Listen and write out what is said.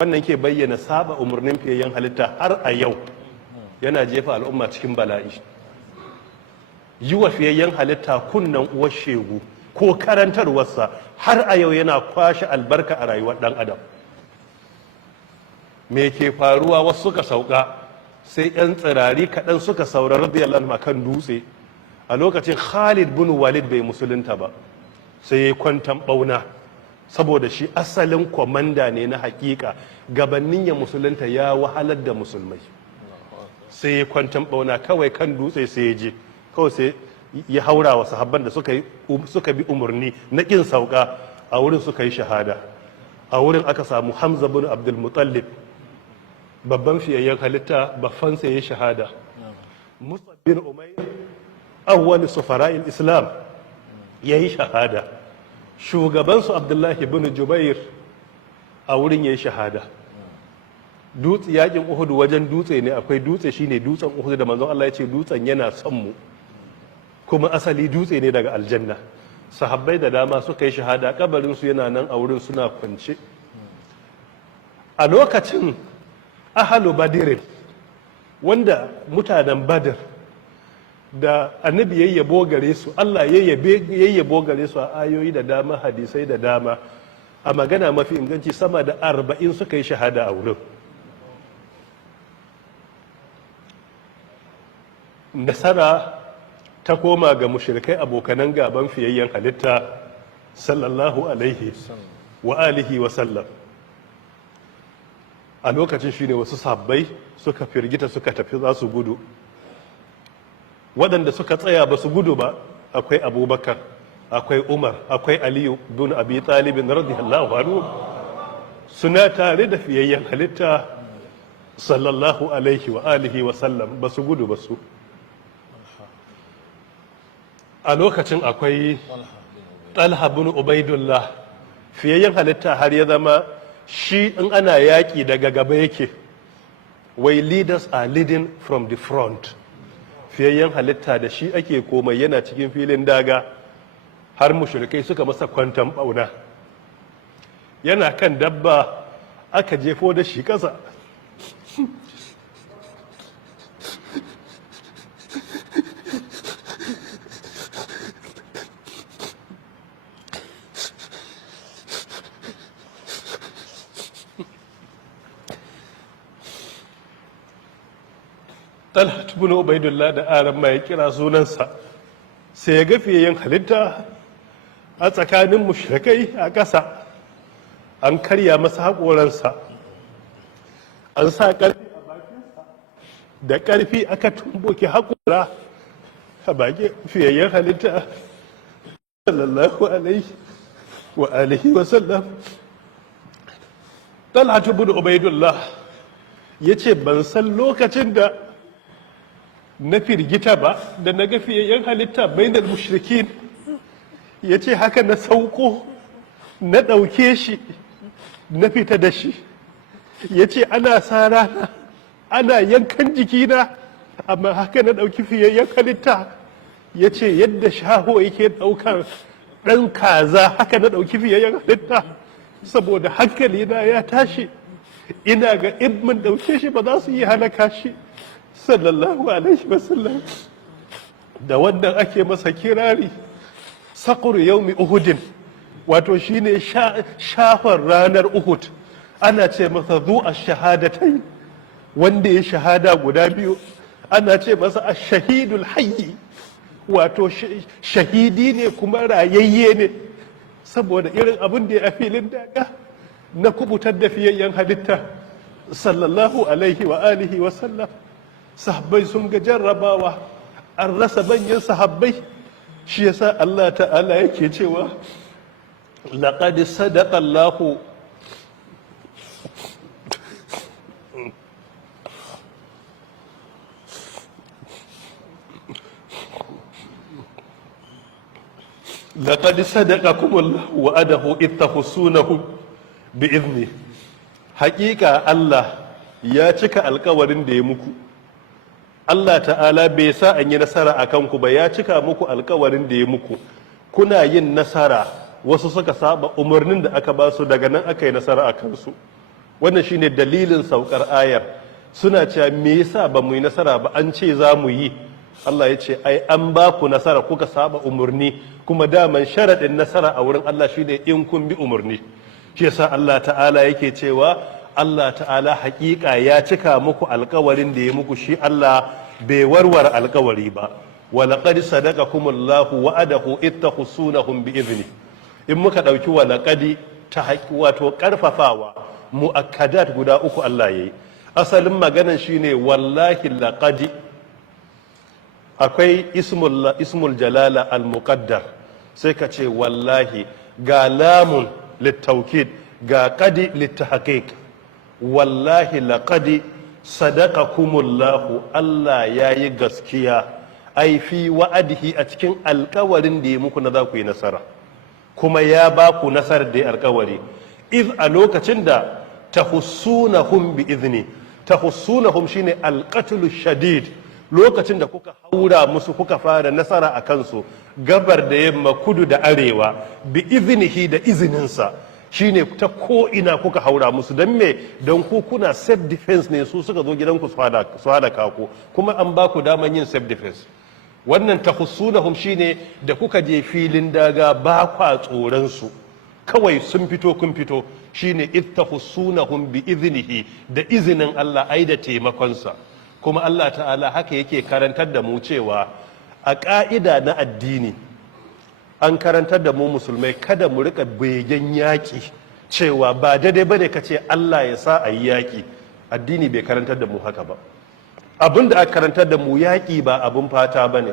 wannan ke bayyana saba umarnin fiyayyen halitta har a yau yana jefa al'umma cikin bala'i. Yi wa fiyayyen halitta kunnan uwar shegu ko karantarwarsa har a yau yana kwashe albarka a rayuwar ɗan adam. Me ke faruwa? Wasu suka sauka sai 'yan tsirari kaɗan suka saurari radiyallahu anhu kan dutse. A lokacin Khalid bin Walid bai musulunta ba, sai ya kwantan ɓauna saboda shi asalin kwamanda ne na hakika, gabanin ya musulunta ya wahalar da musulmai. Sai ya kwantan ɓauna kawai kan dutse sai ya je, kawai sai ya haura wa sahabban da suka bi umarni na ƙin sauka, a wurin suka yi shahada. A wurin aka samu Hamza bin Abdul Muttalib, babban fiyayyen halitta, baffansa ya yi shahada. Mus'ab bin Umair, awwal sufara'il Islam, ya yi shahada. Shugabansu Abdullahi bin Jubair a wurin ya yi shahada. Dutse yakin Uhud wajen dutse ne, akwai dutse shine dutsen Uhud da manzon Allah ya ce dutsen yana son mu, kuma asali dutse ne daga aljanna. Sahabbai da dama suka yi shahada, kabarinsu yana nan a wurin suna kwance. A lokacin ahalu badirin, wanda mutanen badar da annabi yayyabo gare su, Allah yayyabo gare su a ayoyi da dama, hadisai da dama, a magana mafi inganci sama da 40 suka yi shahada a wurin. Nasara ta koma ga mushrikai abokanan gaban fiyayyen halitta sallallahu alaihi wa alihi wa sallam. A lokacin shine wasu sabbai suka firgita suka tafi za su gudu. Waɗanda suka tsaya ba su gudu ba akwai Abubakar, akwai Umar, akwai Aliyu bin Abi Talib radiyallahu anhu, suna tare da fiyayyen halitta sallallahu alaihi wa alihi wa sallam, ba su gudu ba su. A lokacin akwai Talha bin Ubaidullah, fiyayyen halitta har ya zama shi in ana yaƙi daga gaba yake, wai leaders are leading from the front. Fiyayyen halitta da shi ake komai, yana cikin filin daga, har mushrikai suka masa kwantan ɓauna. Yana kan dabba aka jefo da shi ƙasa. Talha ibn Ubaidullah da aran ma ya kira sunansa, sai ya ga fiyayyen halitta a tsakanin mushrikai a ƙasa, an karya masa haƙoransa, an sa ƙarfi a bakinsa, da ƙarfi aka tumbuke haƙora a bakin fiyayyen halitta sallallahu alaihi wa alihi wa sallam. Talha ibn Ubaidullah ya ce ban san lokacin da na firgita ba da na ga fiyayyen halitta bainar mushrikin. Ya ce haka na sauko na ɗauke shi na fita da shi. Ya ce ana sarana ana yankan jikina, amma haka na ɗauki fiyayyen halitta. Ya ce yadda shaho yake ɗaukar ɗan kaza, haka na ɗauki fiyayyen halitta, saboda hankalina ya tashi, ina ga in mun ɗauke shi ba za su yi halaka shi sallallahu alaihi wasallam. Da wannan ake masa kirari saƙur yaumi uhudin, wato shine shafar ranar Uhud. Ana ce masa zu'a shahadatai, wanda ya shahada guda biyu. Ana ce masa ash-shahidul hayyi, wato shahidi ne kuma rayayye ne, saboda irin abin da ya filin daga na kubutar da fiyayyen halitta sallallahu alaihi wa alihi wa sallam. Sahabbai sun ga jarrabawa, an rasa manyan sahabbai, shi yasa Allah ta'ala yake cewa laqad sadaqa Allahu laqad sadaqakum Allahu wa'adahu idh tahussunahu bi'izni. Haƙiƙa Allah ya cika alƙawarin da ya muku. Allah ta'ala bai sa an yi nasara a kanku ba, ya cika muku alƙawarin da ya muku. Kuna yin nasara, wasu suka saba umarnin da aka ba su, daga nan aka yi nasara a kansu. wannan shine dalilin saukar ayar. Suna cewa me yasa ba mu yi nasara ba, an ce za mu yi. Allah ya ce ai an ba ku nasara kuka saba umarni, kuma daman sharaɗin nasara a wurin Allah shine in kun bi umarni. Shi yasa Allah ta'ala yake cewa Allah ta'ala haƙiƙa ya cika muku alƙawarin da ya muku, shi Allah bai warware alƙawari ba. Wa laqad sadaqakumullahu wa'adahu ittakhsunahum bi idni. In muka ɗauki wa laqad ta wato ƙarfafawa, mu'akkadat guda uku Allah yayi. Asalin maganan shine wallahi laqad. Akwai ismul jalala al-muqaddar, sai ka ce wallahi, ga lamun littaukid, ga qadi littahqiq. Wallahi laqad sadaqakumullahu, Allah yayi gaskiya, ai fi wa'adihi, a cikin alkawarin da ya muku na za ku yi nasara, kuma ya ba ku nasarar da ya alkawari. Iz, a lokacin da tahussunahum bi izni, tahussunahum shine alqatlu shadid, lokacin da kuka haura musu kuka fara nasara a kansu gabar da yamma, kudu da arewa, bi iznihi, da izininsa, shine ta ko ina kuka haura musu. don me? Don ku kuna self defense ne, su suka zo gidanku su hada kako, kuma an ba ku daman yin self defense. Wannan tahussunahum shine da kuka je filin daga ba kwa tsoron su, kawai sun fito kun fito, shine ittahussunahum bi iznihi, da izinin Allah, ai da taimakonsa. Kuma Allah ta'ala haka yake karantar da mu cewa a ƙa'ida na addini an karantar da mu musulmai kada mu rika begen yaƙi, cewa ba daidai bane ka ce Allah ya sa a yi yaƙi. Addini bai karantar da mu haka ba. Abin da aka karantar da mu, yaƙi ba abin fata bane.